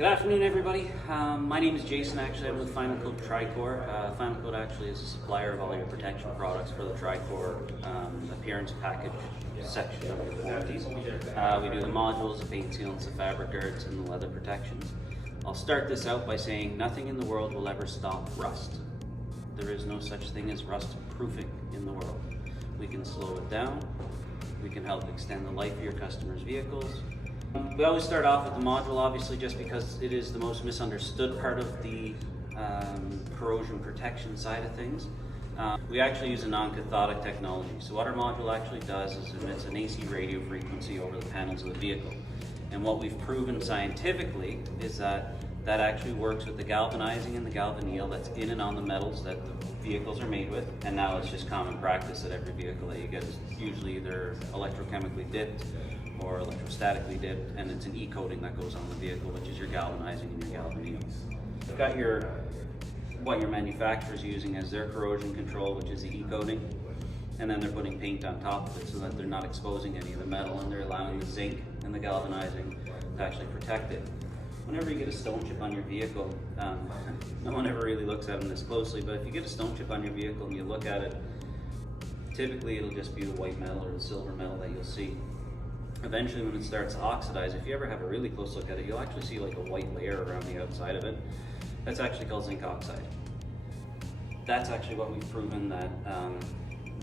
Good afternoon, everybody. My name is Jason. Actually, I'm with Final Coat Tricor. Final Coat actually is a supplier of all your protection products for the Tricor appearance package section of the warranties. We do the modules, the paint sealants, the fabric guards, and the leather protections. I'll start this out by saying nothing in the world will ever stop rust. There is no such thing as rust proofing in the world. We can slow it down. We can help extend the life of your customers' vehicles. We always start off with the module, obviously, just because it is the most misunderstood part of the corrosion protection side of things. We actually use a non-cathodic technology. So what our module actually does is emits an AC radio frequency over the panels of the vehicle. And what we've proven scientifically is that that actually works with the galvanizing and the galvanneal that's in and on the metals that the vehicles are made with. And now it's just common practice that every vehicle that you get is usually either electrochemically dipped or electrostatically dipped, and it's an E-coating that goes on the vehicle, which is your galvanizing and your galvanneal. You've got what your manufacturer's using as their corrosion control, which is the E-coating, and then they're putting paint on top of it so that they're not exposing any of the metal, and they're allowing the zinc and the galvanizing to actually protect it. Whenever you get a stone chip on your vehicle, no one ever really looks at them this closely, but if you get a stone chip on your vehicle and you look at it, typically it'll just be the white metal or the silver metal that you'll see. Eventually, when it starts to oxidize, if you ever have a really close look at it, you'll actually see like a white layer around the outside of it. That's actually called zinc oxide. That's actually what we've proven that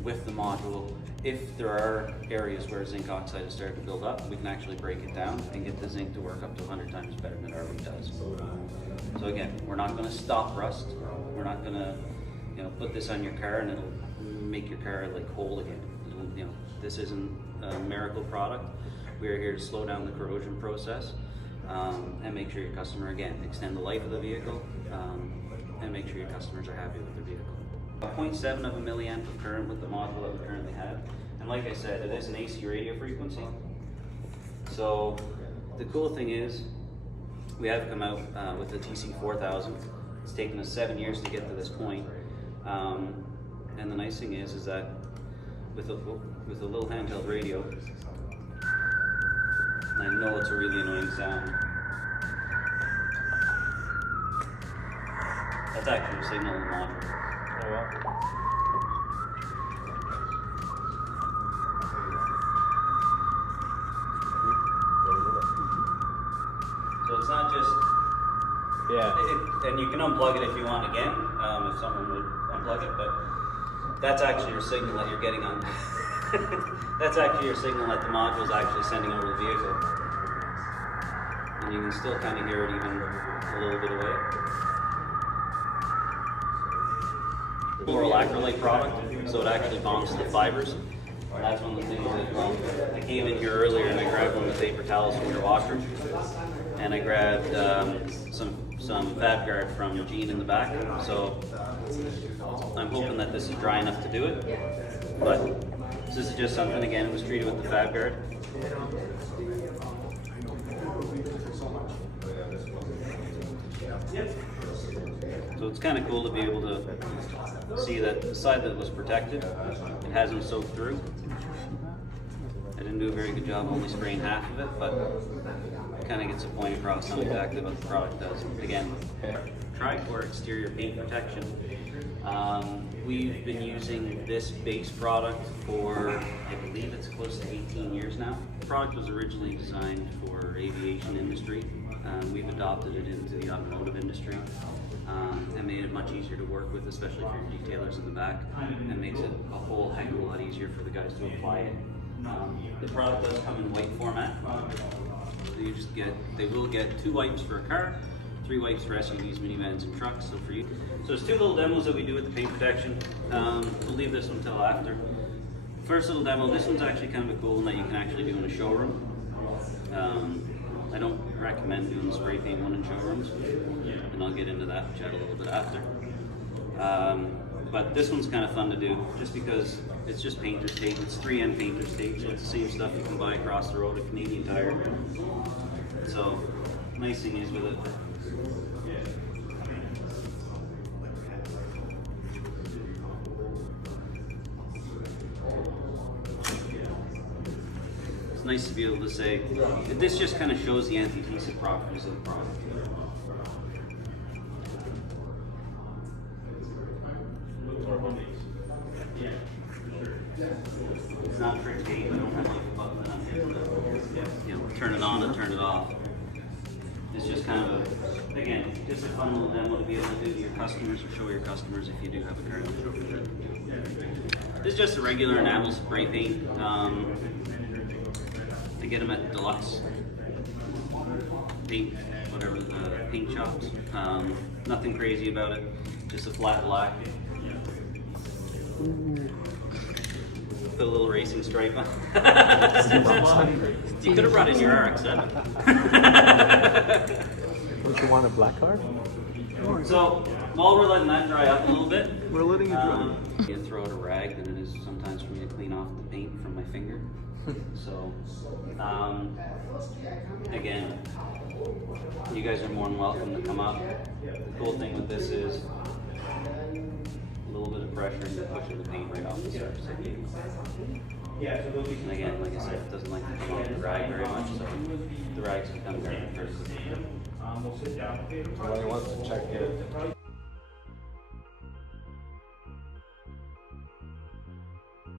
with the module, if there are areas where zinc oxide is starting to build up, we can actually break it down and get the zinc to work up to 100 times better than it already does. So again, we're not going to stop rust. We're not going to, put this on your car and it'll make your car like whole again. This isn't a miracle product. We are here to slow down the corrosion process and make sure your customer, again, extend the life of the vehicle and make sure your customers are happy with their vehicle. 0.7 of a milliamp of current with the module that we currently have. And like I said, it is an AC radio frequency. So the cool thing is we have come out with the TC4000. It's taken us 7 years to get to this point. And the nice thing is that with a little handheld radio, and I know it's a really annoying sound. That's actually a signal in the module. Oh, wow. So it's not just, and you can unplug it if you want again, if someone would unplug it, but that's actually your signal that you're getting on. That's actually your signal that the module is actually sending over the vehicle. And you can still kind of hear it even a little bit away. Floral acrylate product, so it actually bonds to the fibers. That's one of the things that I came in here earlier and I grabbed one of the paper towels from your washer. And I grabbed some fab guard from Gene in the back. So I'm hoping that this is dry enough to do it. But this is just something, again, it was treated with the fab guard. So it's kind of cool to be able to see that the side that was protected, it hasn't soaked through. I didn't do a very good job only spraying half of it, but it kind of gets a point across on exactly what the product does. Again, Tricor exterior paint protection. We've been using this base product for, I believe it's close to 18 years now. The product was originally designed for aviation industry. We've adopted it into the automotive industry and made it much easier to work with, especially for your detailers in the back, and makes it a whole heck of a lot easier for the guys to apply it. The product does come in white format. They will get 2 wipes for a car, 3 wipes for SUVs, minivans, and trucks. So for you, so there's 2 little demos that we do with the paint protection. We'll leave this one till after. First little demo. This one's actually kind of a cool one that you can actually do in a showroom. I don't recommend doing the spray paint one in showrooms, and I'll get into that chat a little bit after. But this one's kind of fun to do, just because it's just painter's tape. It's 3M painter's tape, so it's the same stuff you can buy across the road at Canadian Tire. So, nice thing is with it, nice to be able to say, this just kind of shows the anti-adhesive properties of the product. It's not trick game. I don't have like a button that I'm able to, turn it on and turn it off. It's just kind of, again, just a fun little demo to be able to do to your customers or show your customers if you do have a current show with it. This is just a regular enamel spray paint. I get them at Deluxe paint, whatever the paint shops. Nothing crazy about it. Just a flat black. Put a little racing stripe on. You could have brought in your RX-7. Don't you want a black card? So, while we're letting that dry up a little bit, We're letting it dry. you throw out a rag than it is sometimes for me to clean off the paint from my finger. So, again, you guys are more than welcome to come up. The cool thing with this is a little bit of pressure and you're pushing the paint right off the surface. And again, like I said, it doesn't like to come off the rag very much, so the rags become very first. Well, he wants to check it.